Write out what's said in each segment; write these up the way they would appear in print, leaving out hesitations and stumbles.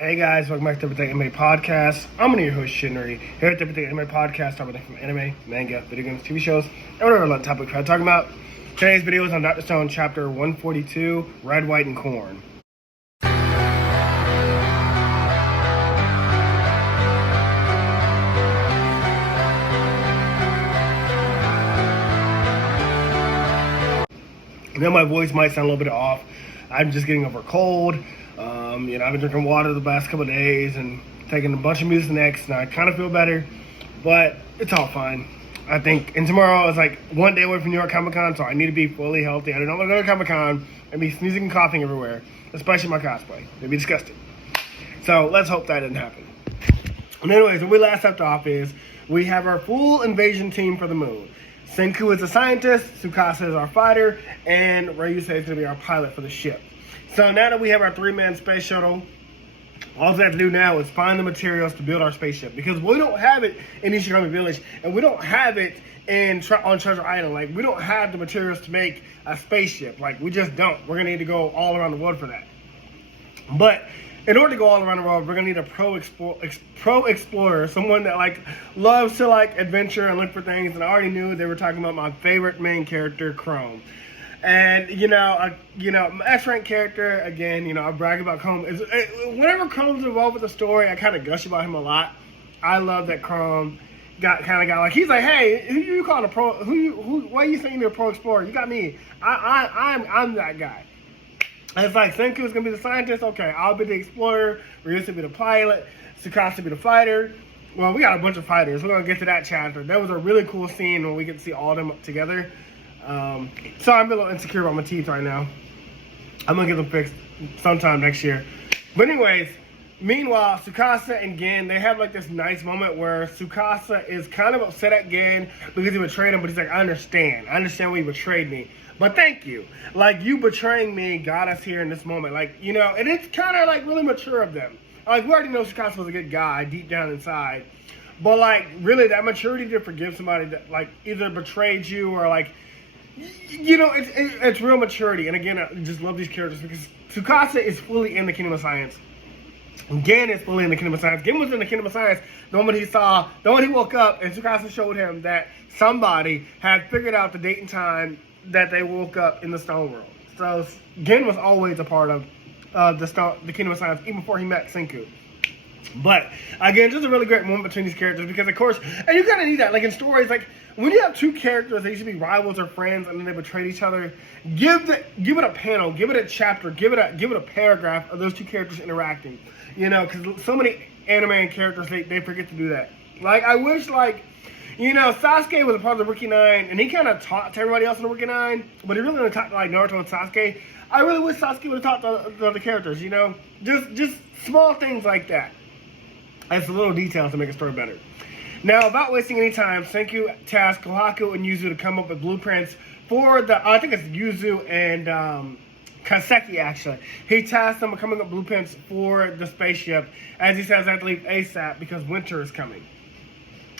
Hey guys, welcome back to Everything Anime Podcast. I'm your host Shinry. Here at Everything Anime Podcast, everything from anime, manga, video games, TV shows, and whatever other topic we're talking about. Today's video is on Dr. Stone Chapter 142, Red, White, and Corn. I know my voice might sound a little bit off. I'm just getting over a cold. I've been drinking water the last couple of days and taking a bunch of Mucinex, and I kind of feel better, but it's all fine. I think, and tomorrow is like one day away from New York Comic Con, so I need to be fully healthy. I don't want to go to Comic Con and be sneezing and coughing everywhere, especially my cosplay. It'd be disgusting. So let's hope that didn't happen. And anyways, where we last left off is we have our full invasion team for the moon. Senku is a scientist, Tsukasa is our fighter, and Ryusei is going to be our pilot for the ship. So now that we have our three-man space shuttle, all we have to do now is find the materials to build our spaceship, because we don't have it in Ishigami Village, and we don't have it on Treasure Island. Like, we don't have the materials to make a spaceship. Like, we just don't. We're going to need to go all around the world for that. But in order to go all around the world, we're going to need a pro explorer, someone that loves to adventure and look for things. And I already knew they were talking about my favorite main character, Chrome. And my S-rank character, again, I brag about Chrome. Whenever Chrome's involved with the story, I kind of gush about him a lot. I love that Chrome got he's like, hey, who you calling a pro? Why you think you're a pro explorer? You got me. I'm that guy. And it's like, Senku's gonna be the scientist. Okay, I'll be the explorer. Ryusei will be the pilot. Tsukasa will be the fighter. Well, we got a bunch of fighters. We're gonna get to that chapter. That was a really cool scene when we get to see all of them together. So I'm a little insecure about my teeth right now. I'm gonna get them fixed sometime next year. But anyways, meanwhile, Tsukasa and Gen, they have this nice moment where Tsukasa is kind of upset at Gen because he betrayed him, but he's like, I understand why you betrayed me. But thank you. You betraying me got us here in this moment. And it's kind of really mature of them. We already know Tsukasa was a good guy deep down inside. But really that maturity to forgive somebody that either betrayed you or it's real maturity. And again, I just love these characters because Tsukasa is fully in the Kingdom of Science. Gen is fully in the Kingdom of Science. Gen was in the Kingdom of Science the moment he woke up and Tsukasa showed him that somebody had figured out the date and time that they woke up in the Stone World. So Gen was always a part of the Kingdom of Science even before he met Senku. But again, just a really great moment between these characters because, of course, and you kind of need that. In stories, when you have two characters that used to be rivals or friends and then they betrayed each other, give it a panel, give it a chapter, give it a paragraph of those two characters interacting. Because so many anime characters they forget to do that. I wish Sasuke was a part of the Rookie Nine and he kind of taught to everybody else in the Rookie Nine, but he really only taught to Naruto and Sasuke. I really wish Sasuke would have taught the other characters. Just small things like that. It's a little details to make a story better. Now, without wasting any time, Senku tasked Kohaku and Yuzu to come up with blueprints for I think it's Yuzu and Kaseki, actually. He tasked them with coming up with blueprints for the spaceship. As he says, I have to leave ASAP because winter is coming.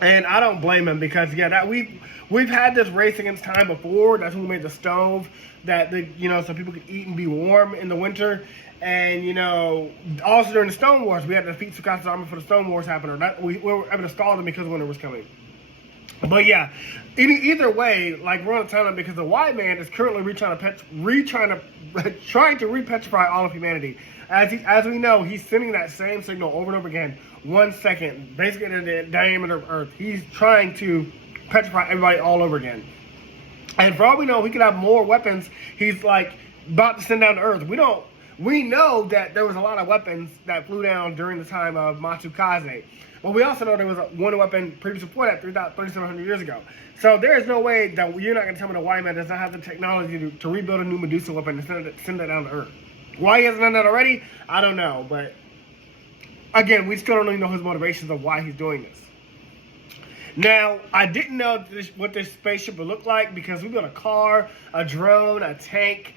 And I don't blame him because, we've had this race against time before. That's when we made the stove that, so people could eat and be warm in the winter. And, also during the Stone Wars, we had to defeat Tsukasa's army for the Stone Wars happened. We were able to stall them because winter was coming. But yeah, either way, we're on a timeline because the white man is currently trying to repetrify all of humanity. As we know, he's sending that same signal over and over again, 1 second, basically in the diameter of Earth. He's trying to petrify everybody all over again. And for all we know, he could have more weapons he's about to send down to Earth. We know that there was a lot of weapons that flew down during the time of Matsukaze. But we also know there was one weapon previously before that, 3,700 years ago. So there is no way that you're not going to tell me the white man does not have the technology to rebuild a new Medusa weapon and send that down to Earth. Why he hasn't done that already, I don't know. But again, we still don't really know his motivations of why he's doing this. Now, I didn't know what this spaceship would look like because we built a car, a drone, a tank,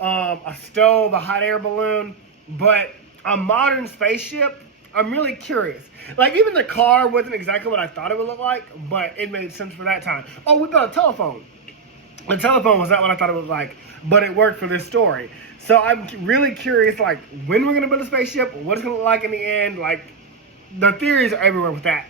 a stove, a hot air balloon, but a modern spaceship, I'm really curious. Even the car wasn't exactly what I thought it would look like, but it made sense for that time. Oh, we built a telephone. The telephone was not what I thought it was like. but it worked for this story. So I'm really curious, like, when we're gonna build a spaceship, what it's gonna look like in the end. Like, the theories are everywhere with that.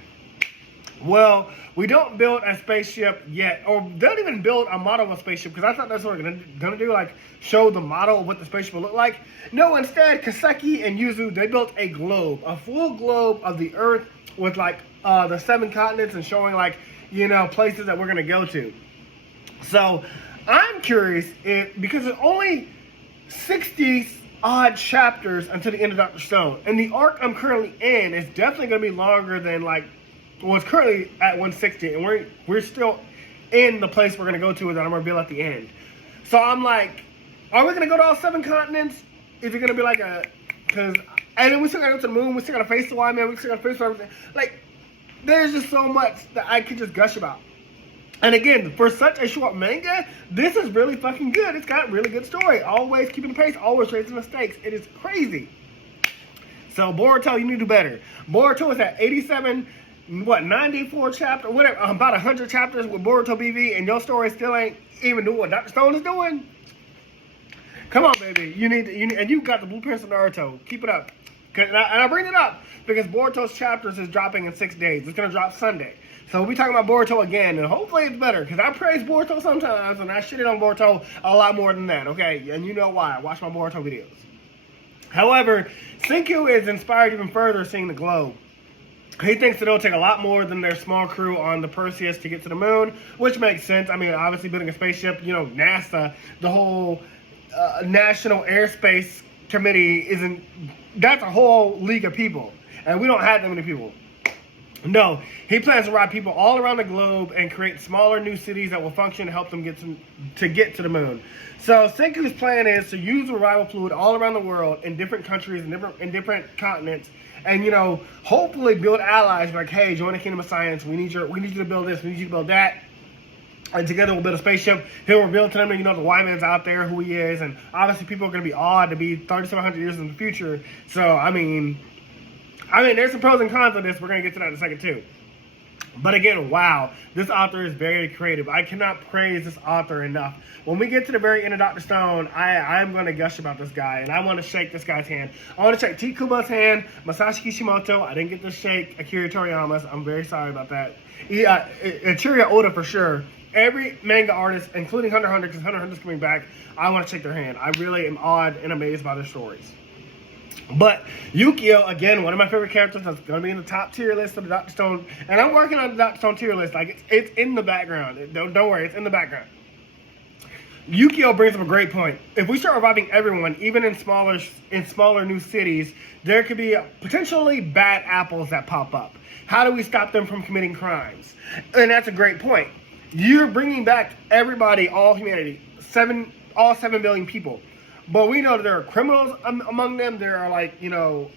Well, we don't build a spaceship yet, or don't even build a model of a spaceship, because I thought that's what we're gonna do, like show the model of what the spaceship will look like. No, instead, Kaseki and Yuzu, they built a globe, a full globe of the Earth with like the 7 continents and showing like, you know, places that we're gonna go to. So I'm curious if, because it's only 60 odd chapters until the end of Dr. Stone, and the arc I'm currently in is definitely gonna be longer than like. Well, it's currently at 160, and we're still in the place we're gonna go to that I'm gonna reveal at the end. So I'm like, are we gonna go to all 7 continents? Is it gonna be like and then we still gotta go to the moon. We still gotta face the white man. We still gotta face everything. Like, there's just so much that I could just gush about. And again, for such a short manga, this is really fucking good. It's got really good story. Always keeping the pace. Always raising the stakes. It is crazy. So Boruto, you need to do better. Boruto is at 87. 94 chapters, whatever, about 100 chapters with Boruto BV, and your story still ain't even doing what Dr. Stone is doing? Come on, baby. You need, and you got the blueprints of Naruto. Keep it up. And I bring it up because Boruto's chapters is dropping in 6 days. It's going to drop Sunday. So we'll be talking about Boruto again, and hopefully it's better, because I praise Boruto sometimes, and I shit it on Boruto a lot more than that, okay? And you know why. I watch my Boruto videos. However, Senku is inspired even further seeing the globe. He thinks that it'll take a lot more than their small crew on the Perseus to get to the moon, which makes sense. I mean, obviously building a spaceship, you know, NASA, the whole National Airspace Committee that's a whole league of people. And we don't have that many people. No, he plans to ride people all around the globe and create smaller new cities that will function to help them get to the moon. So Senku's plan is to use revival fluid all around the world in different countries and different continents. And, you know, hopefully build allies like, hey, join the Kingdom of Science. We need you to build this. We need you to build that. And together we'll build a spaceship. He'll reveal to them, you know, the white man's out there, who he is. And obviously people are going to be awed to be 3,700 years in the future. So, I mean, there's some pros and cons of this. We're going to get to that in a second, too. But again, wow, this author is very creative. I cannot praise this author enough. When we get to the very end of Dr. Stone, I'm going to gush about this guy, and I want to shake this guy's hand. I want to shake Tikuba's hand, Masashi Kishimoto. I didn't get to shake Akira Toriyama's. I'm very sorry about that. Ichiro Oda for sure. Every manga artist, including Hunter x Hunter, because Hunter x Hunter's coming back, I want to shake their hand. I really am awed and amazed by their stories. But Yukio, again, one of my favorite characters, that's going to be in the top tier list of the Dr. Stone. And I'm working on the Dr. Stone tier list. Like, it's in the background. Don't worry, it's in the background. Yukio brings up a great point. If we start reviving everyone, even in smaller new cities, there could be potentially bad apples that pop up. How do we stop them from committing crimes? And that's a great point. You're bringing back everybody, all humanity, all 7 billion people. But we know that there are criminals among them. There are, like, you know,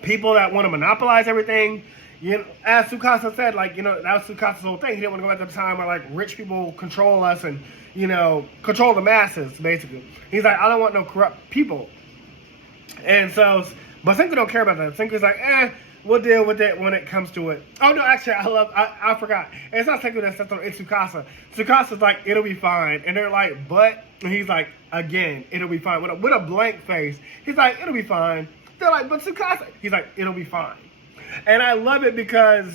people that want to monopolize everything. You know, as Tsukasa said, like, you know, that was Tsukasa's whole thing. He didn't want to go back to the time where, like, rich people control us and, you know, control the masses, basically. He's like, I don't want no corrupt people. And so, but Senku don't care about that. Senku's like, we'll deal with it when it comes to it. Oh, no, actually, I forgot. It's not Senku that says it's Tsukasa. Tsukasa's like, it'll be fine. And they're like, but... And he's like, again, it'll be fine. With a blank face. He's like, it'll be fine. They're like, but Tsukasa. He's like, it'll be fine. And I love it because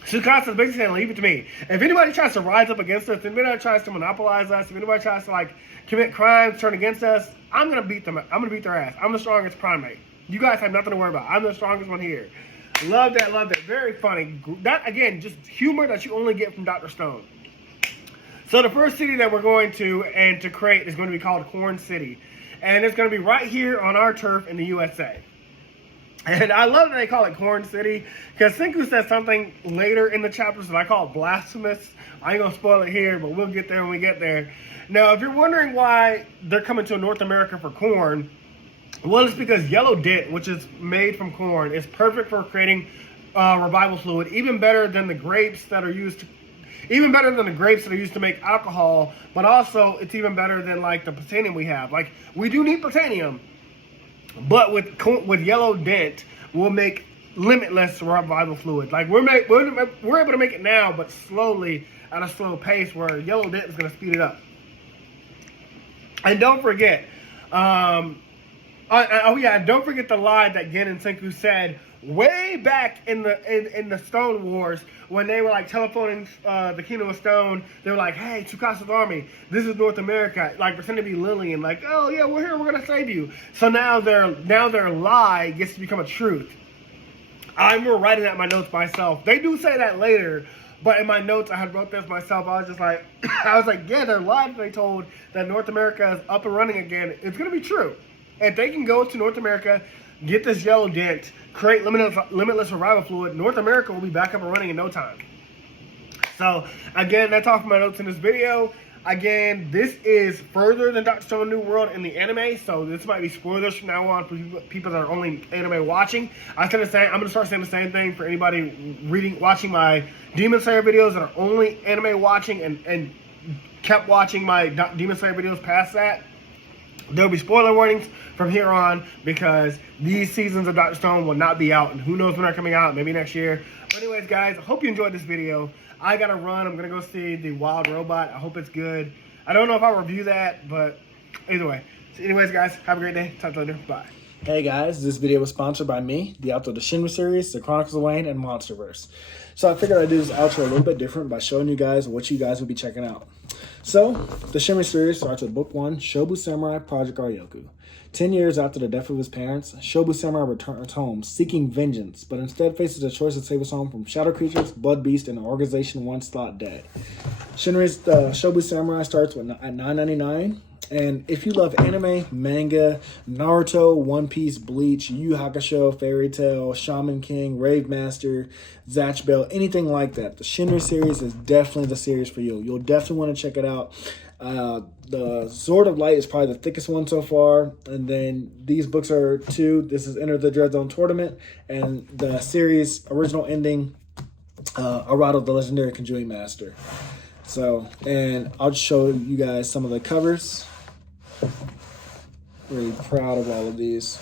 Tsukasa's basically saying, leave it to me. If anybody tries to rise up against us, if anybody tries to monopolize us, if anybody tries to, like, commit crimes, turn against us, I'm going to beat them. I'm going to beat their ass. I'm the strongest primate. You guys have nothing to worry about. I'm the strongest one here. Love that, love that. Very funny. That, again, just humor that you only get from Dr. Stone. So the first city that we're going to create is going to be called Corn City. And it's going to be right here on our turf in the USA. And I love that they call it Corn City, because Senku says something later in the chapters that I call blasphemous. I ain't going to spoil it here, but we'll get there when we get there. Now, if you're wondering why they're coming to North America for corn, well, it's because yellow dent, which is made from corn, is perfect for creating revival fluid, even better than the grapes that are used to make alcohol, but also it's even better than, like, the platinum we have. Like, we do need platinum, but with yellow dent, we'll make limitless revival fluid. Like, we're able to make it now, but slowly, at a slow pace, where yellow dent is going to speed it up. And don't forget, don't forget the lie that Gen and Senku said way back in the Stone Wars when they were like telephoning the Kingdom of Stone. They were like, "Hey, Tsukasa's army, this is North America." Like pretending to be Lillian, like, "Oh yeah, we're here, we're gonna save you." So now their lie gets to become a truth. I remember writing that in my notes myself. They do say that later, but in my notes I had wrote this myself. I was just like, yeah, their lie that they told that North America is up and running again. It's gonna be true. If they can go to North America, get this yellow dent, create limitless survival fluid, North America will be back up and running in no time. So, again, that's all for my notes in this video. Again, this is further than Dr. Stone New World in the anime, so this might be spoilers from now on for people that are only anime watching. I'm going to start saying the same thing for anybody watching my Demon Slayer videos that are only anime watching and kept watching my Demon Slayer videos past that. There'll be spoiler warnings from here on because these seasons of Dr. Stone will not be out, and who knows when they're coming out, maybe next year. But anyways, guys, I hope you enjoyed this video. I gotta run. I'm gonna go see The Wild Robot. I hope it's good. I don't know if I'll review that, but either way. So anyways, guys, have a great day. Talk to you later. Bye. Hey guys, this video was sponsored by me, the author of the Shinry series, the Chronicles of Wayne, and Monsterverse. So I figured I'd do this outro a little bit different by showing you guys what you guys will be checking out. So, the Shinry series starts with Book 1, Shobu Samurai Project Aryoku. 10 years after the death of his parents, Shobu Samurai returns home seeking vengeance, but instead faces the choice to save his home from shadow creatures, blood beasts, and an organization once thought dead. Shinry's Shobu Samurai starts at $9.99. And if you love anime, manga, Naruto, One Piece, Bleach, Yu Yu Hakusho, Fairy Tail, Shaman King, Rave Master, Zatch Bell, anything like that, the Shinry series is definitely the series for you. You'll definitely want to check it out. The Sword of Light is probably the thickest one so far. And then these books are 2. This is Enter the Dread Zone Tournament. And the series original ending, Arado, the Legendary Conjuring Master. So, and I'll just show you guys some of the covers. Really proud of all of these.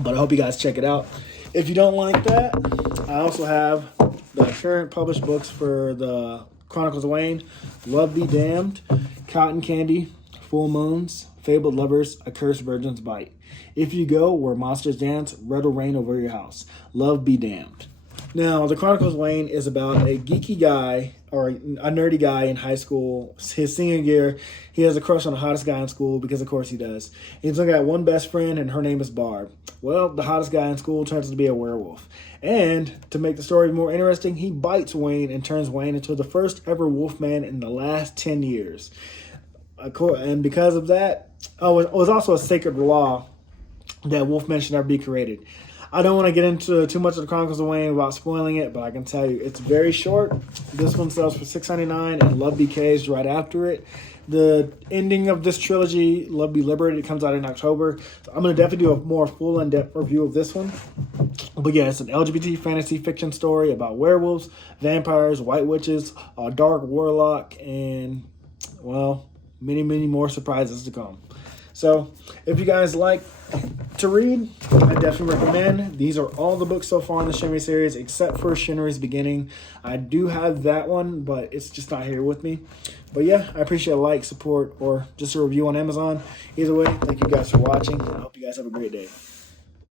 But I hope you guys check it out. If you don't like that, I also have the current published books for the Chronicles of Wayne, Love Be Damned, Cotton Candy, Full Moons, Fabled Lovers, A Cursed Virgin's Bite. If You Go Where Monsters Dance, Red will Reign Over Your House. Love Be Damned. Now, the Chronicles of Wayne is about a geeky guy, or a nerdy guy in high school. His senior year, he has a crush on the hottest guy in school, because of course he does. He's only got one best friend, and her name is Barb. Well, the hottest guy in school turns out to be a werewolf. And to make the story more interesting, he bites Wayne and turns Wayne into the first ever wolfman in the last 10 years. And because of that, it was also a sacred law that wolfmen should never be created. I don't want to get into too much of the Chronicles of Wayne without spoiling it, but I can tell you it's very short. This one sells for $6.99, and Love BK is right after it. The ending of this trilogy, Love Be Liberated, comes out in October. So I'm going to definitely do a more full in-depth review of this one. But yeah, it's an LGBT fantasy fiction story about werewolves, vampires, white witches, a dark warlock, and, well, many, many more surprises to come. So, if you guys like to read, I definitely recommend. These are all the books so far in the Shinry series, except for Shinry's Beginning. I do have that one, but it's just not here with me. But yeah, I appreciate a like, support, or just a review on Amazon. Either way, thank you guys for watching. I hope you guys have a great day.